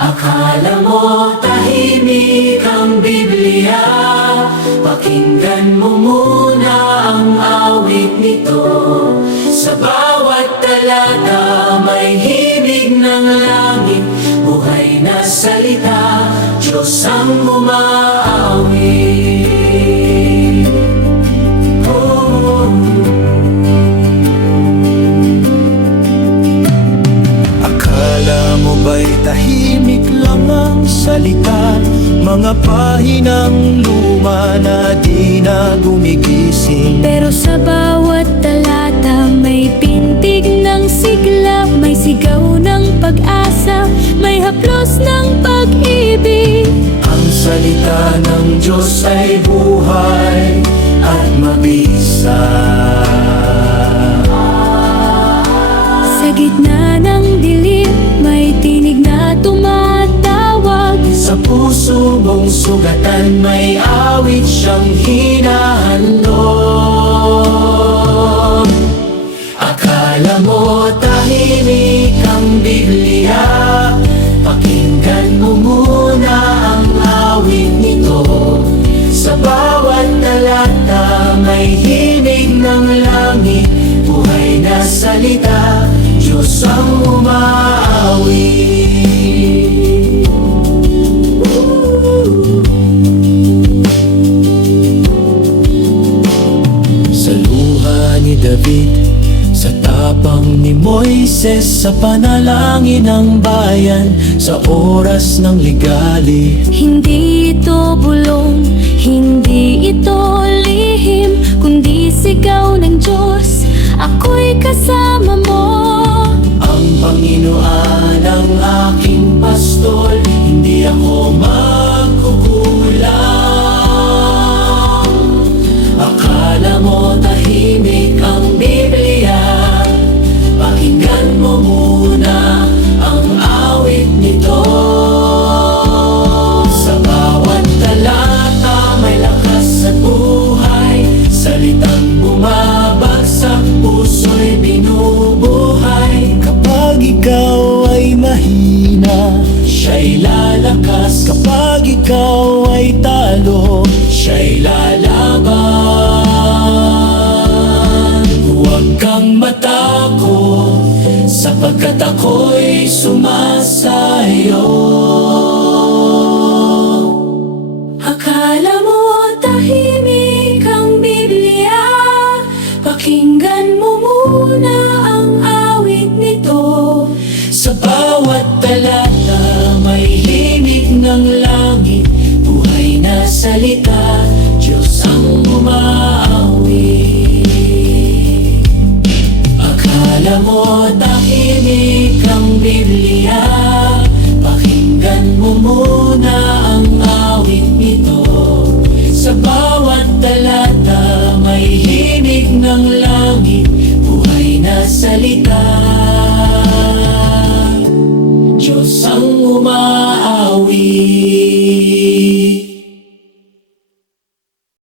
Akala mo tahimik ang Biblia, pakinggan mo muna ang awit nito. Sa bawat talata may himig ng langit, buhay na salita, Diyos ang umaawit. Akala mo ba'y tahimik lang ang salita? Mga pahinang luma na di na gumigising. Pero sa bawat talata may pintig ng sigla, may sigaw ng pag-asa, may haplos ng pag-ibig. Ang salita ng Diyos ay buhay at mabisa. Sa gitna ng dilim may tinig na tumatawag. Sa puso mong sugatan may awit siyang hinahandog. Akala mo tahimik ang Biblia, pakinggan mo muna ang awit nito. Sa bawat talata may himig ng langit, buhay na salita, Diyos ang umaawit. Sa luha ni David, sa tapang ni Moises, sa panalangin ng bayan, sa oras ng ligali. Hindi ito bulong, hindi ito lihim, kundi sigaw ng Diyos, ako'y kasama mo. Ang Panginoon ang aking pastol, hindi ako magkukulang. Akala mo tahimik ang Biblia, pakinggan mo muna ang awit nito. Sa bawat talata may lakas at buhay, salitang bumabagsak, puso'y binubuhay. Kapag ikaw ay mahina, Siya'y lalakas. kapag ikaw ay talo, Siya'y lalaban. Huwag kang matakot, sapagkat ako'y sumasayo. Akala mo tahimik ang Biblia, pakinggan mo muna ang awit nito. Sa bawat talata may himig ng langit, buhay na salita, Diyos ang umaawit. Akala mo tahimik ang Biblia, pakinggan mo muna ang awit nito. Sa bawat talata may himig ng langit, buhay na salita, Diyos ang umaawit.